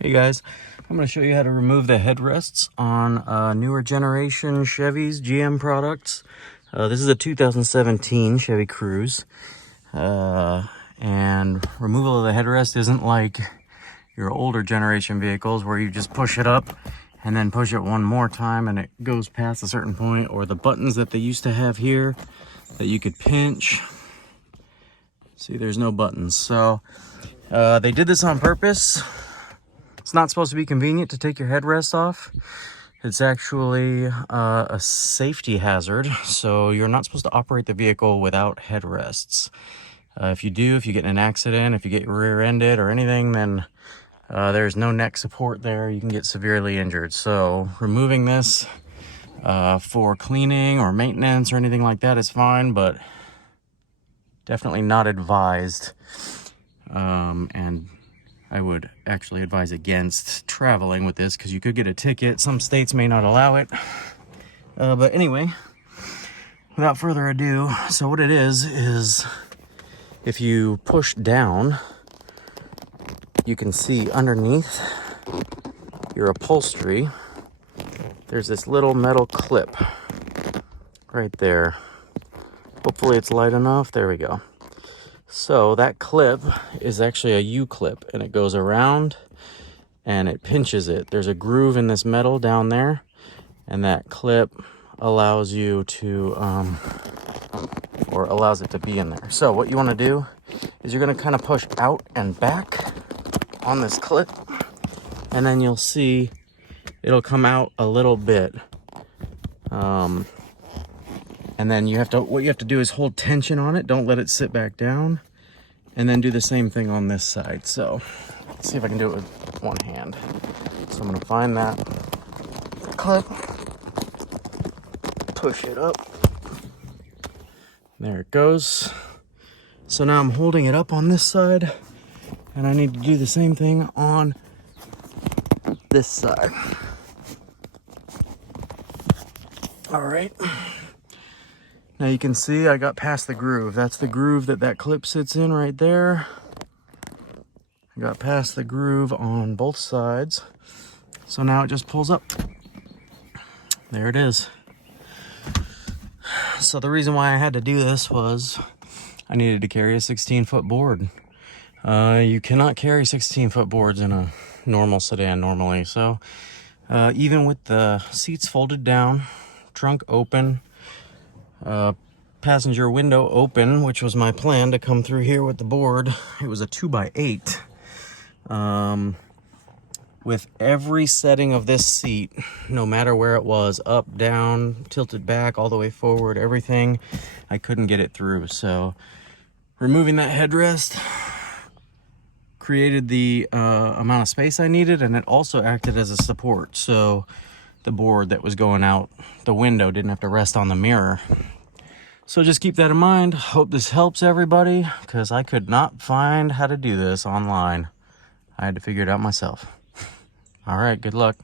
Hey guys, I'm going to show you how to remove the headrests on newer generation Chevys, GM products. This is a 2017 Chevy Cruze, and removal of the headrest isn't like your older generation vehicles where you just push it up and then push it one more time and it goes past a certain point, or the buttons that they used to have here that you could pinch. See, there's no buttons, so they did this on purpose. It's not supposed to be convenient to take your headrest off. It's actually a safety hazard, so you're not supposed to operate the vehicle without headrests. If you do, if you get in an accident, if you get rear-ended or anything, then there's no neck support there. You can get severely injured. So removing this for cleaning or maintenance or anything like that is fine, but definitely not advised. And I would actually advise against traveling with this because you could get a ticket. Some states may not allow it. But anyway, without further ado, so what it is if you push down, you can see underneath your upholstery, there's this little metal clip right there. Hopefully it's light enough. There we go. So that clip is actually a U-clip, and it goes around and it pinches it. There's a groove in this metal down there, and that clip allows you to, or allows it to be in there. So what you want to do is you're going to kind of push out and back on this clip, and then you'll see it'll come out a little bit. And then what you have to do is hold tension on it. Don't let it sit back down. And then do the same thing on this side. So let's see if I can do it with one hand. So I'm gonna find that clip, push it up. There it goes. So now I'm holding it up on this side, and I need to do the same thing on this side. All right. Now you can see I got past the groove. That's the groove that clip sits in right there. I got past the groove on both sides. So now it just pulls up. There it is. So the reason why I had to do this was I needed to carry a 16-foot board. You cannot carry 16-foot boards in a normal sedan normally. So even with the seats folded down, trunk open, passenger window open, which was my plan to come through here with the board. It was a 2x8. With every setting of this seat, no matter where it was, up, down, tilted back, all the way forward, everything, I couldn't get it through. So removing that headrest created the amount of space I needed, and it also acted as a support. So the board that was going out the window didn't have to rest on the mirror. So just keep that in mind. Hope this helps everybody, because I could not find how to do this online. I had to figure it out myself. All right, good luck.